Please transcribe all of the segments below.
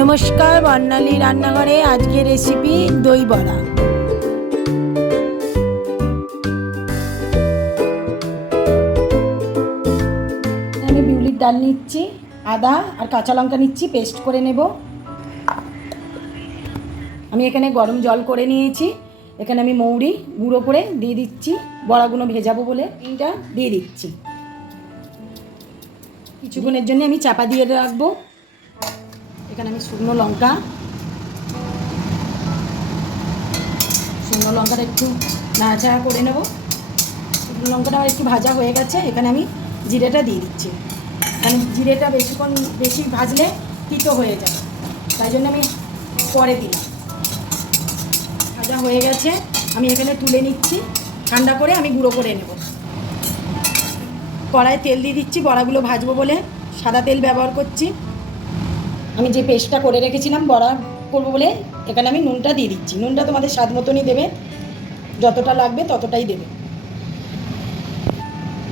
নমস্কার, বর্ণালী রান্নাঘরে আজকের রেসিপি দই বড়া। আমি বিউলির ডাল নিচ্ছি, আদা আর কাঁচা লঙ্কা নিচ্ছি, পেস্ট করে নেব। আমি এখানে গরম জল করে নিয়েছি, এখানে আমি মৌরি গুঁড়ো করে দিয়ে দিচ্ছি, বড়াগুলো ভেজাবো বলে এইটা দিয়ে দিচ্ছি। কিছুক্ষণের জন্য আমি চাপা দিয়ে রাখবো। এখানে আমি শুকনো লঙ্কাটা একটু নাড়াচাড়া করে নেব। শুকনো লঙ্কাটা একটু ভাজা হয়ে গেছে, এখানে আমি জিরেটা দিয়ে দিচ্ছি। কারণ জিরেটা বেশি ভাজলে তিতো হয়ে যাবে, তাই জন্য আমি পরে দিলাম। ভাজা হয়ে গেছে, আমি এখানে তুলে নিচ্ছি, ঠান্ডা করে আমি গুঁড়ো করে নেব। কড়াইয়ে তেল দিয়ে দিচ্ছি, বড়াগুলো ভাজবো বলে সাদা তেল ব্যবহার করছি। আমি যে পেস্টটা করে রেখেছিলাম বড়া করবো বলে, এখানে আমি নুনটা দিয়ে দিচ্ছি। নুনটা তোমাদের স্বাদ মতনই দেবে, যতটা লাগবে ততটাই দেবে।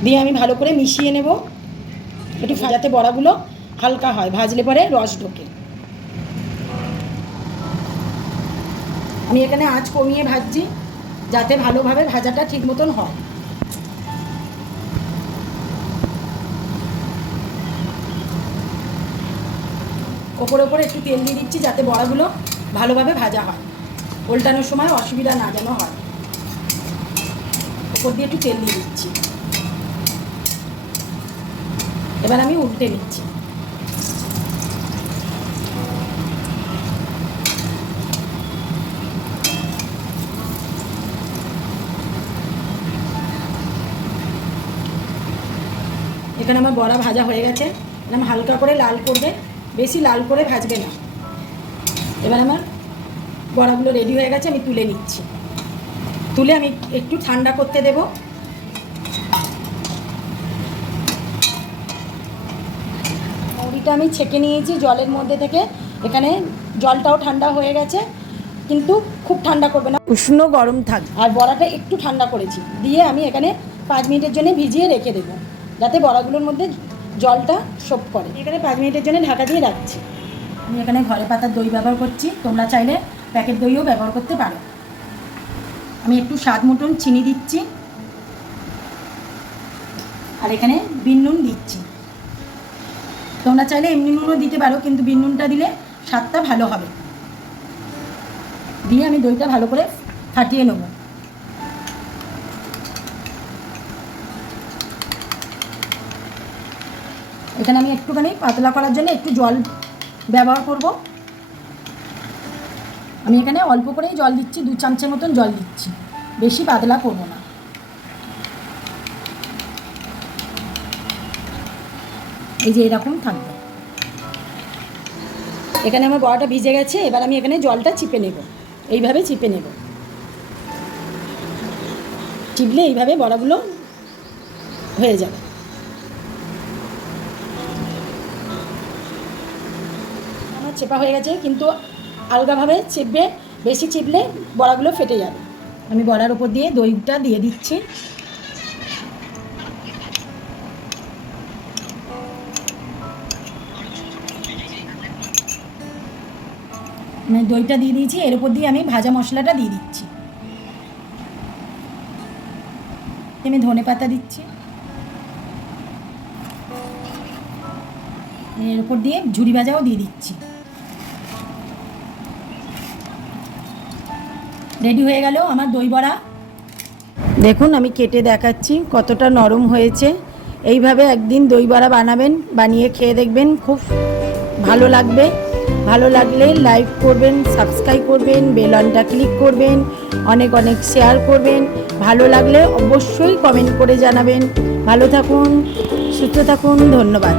দিয়ে আমি ভালো করে মিশিয়ে নেব, একটু যাতে বড়াগুলো হালকা হয়, ভাজলে পরে রস ঢোকে। আমি এখানে আঁচ কমিয়ে ভাজছি, যাতে ভালোভাবে ভাজাটা ঠিক মতন হয়। ওপরে একটু তেল দিয়ে দিচ্ছি, যাতে বড়াগুলো ভালোভাবে ভাজা হয়, উল্টানোর সময় অসুবিধা না যেন হয়। ওপর দিয়ে একটু তেল দিয়ে দিচ্ছি। এবার আমি উল্টে নিচ্ছি। এখানে আমার বড়া ভাজা হয়ে গেছে, আমি হালকা করে লাল করবে, বেশি লাল করে ভাজবে না। এবার আমার বড়াগুলো রেডি হয়ে গেছে, আমি তুলে নিচ্ছি। তুলে আমি একটু ঠান্ডা করতে দেব। মৌরিটা আমি ছেঁকে নিয়েছি জলের মধ্যে থেকে, এখানে জলটাও ঠান্ডা হয়ে গেছে, কিন্তু খুব ঠান্ডা করবে না, উষ্ণ গরম থাক। আর বড়াটা একটু ঠান্ডা করেছি, দিয়ে আমি এখানে 5 মিনিটের জন্য ভিজিয়ে রেখে দেবো, যাতে বড়াগুলোর মধ্যে জলটা সোপ করে। এখানে 5 মিনিটের জন্য ঢাকা দিয়ে রাখছি। আমি এখানে ঘরে পাতার দই ব্যবহার করছি, তোমরা চাইলে প্যাকেট দইও ব্যবহার করতে পারো। আমি একটু স্বাদ মতন চিনি দিচ্ছি, আর এখানে বিন নুন দিচ্ছি। তোমরা চাইলে এমনি নুনও দিতে পারো, কিন্তু বিন নুনটা দিলে স্বাদটা ভালো হবে। দিয়ে আমি দইটা ভালো করে ফাটিয়ে নেব। এখানে আমি একটুখানি পাতলা করার জন্য একটু জল ব্যবহার করব। আমি এখানে অল্প করেই জল দিচ্ছি, 2 চামচের মতন জল দিচ্ছি, বেশি পাতলা করব না। এই যে এরকম থাকবে। এখানে আমার বড়াটা ভিজে গেছে, এবার আমি এখানে জলটা চিপে নেব। এইভাবে চিপে নেব, চিপলে এইভাবে বড়াগুলো হয়ে যাবে। আমার চেপা হয়ে গেছে, কিন্তু আলগাভাবে চেপবে, বেশি চিপলে বড়াগুলো ফেটে যাবে। আমি বড়ার উপর দিয়ে দইটা দিয়ে দিচ্ছি। আমি দইটা দিয়ে দিয়েছি, এর উপর দিয়ে আমি ভাজা মশলাটা দিয়ে দিচ্ছি। আমি ধনেপাতা দিচ্ছি, এর উপর দিয়ে ঝুরি ভাজাও দিয়ে দিচ্ছি। রেডি হয়ে গেল আমার দই বড়া। দেখুন আমি কেটে দেখাচ্ছি কতটা নরম হয়েছে। এইভাবে একদিন দই বড়া বানাবেন, বানিয়ে খেয়ে দেখবেন, খুব ভালো লাগবে। ভালো লাগলে লাইক করবেন, সাবস্ক্রাইব করবেন, বেল আইকনটা ক্লিক করবেন, অনেক শেয়ার করবেন। ভালো লাগলে অবশ্যই কমেন্ট করে জানাবেন। ভালো থাকুন, সুস্থ থাকুন, ধন্যবাদ।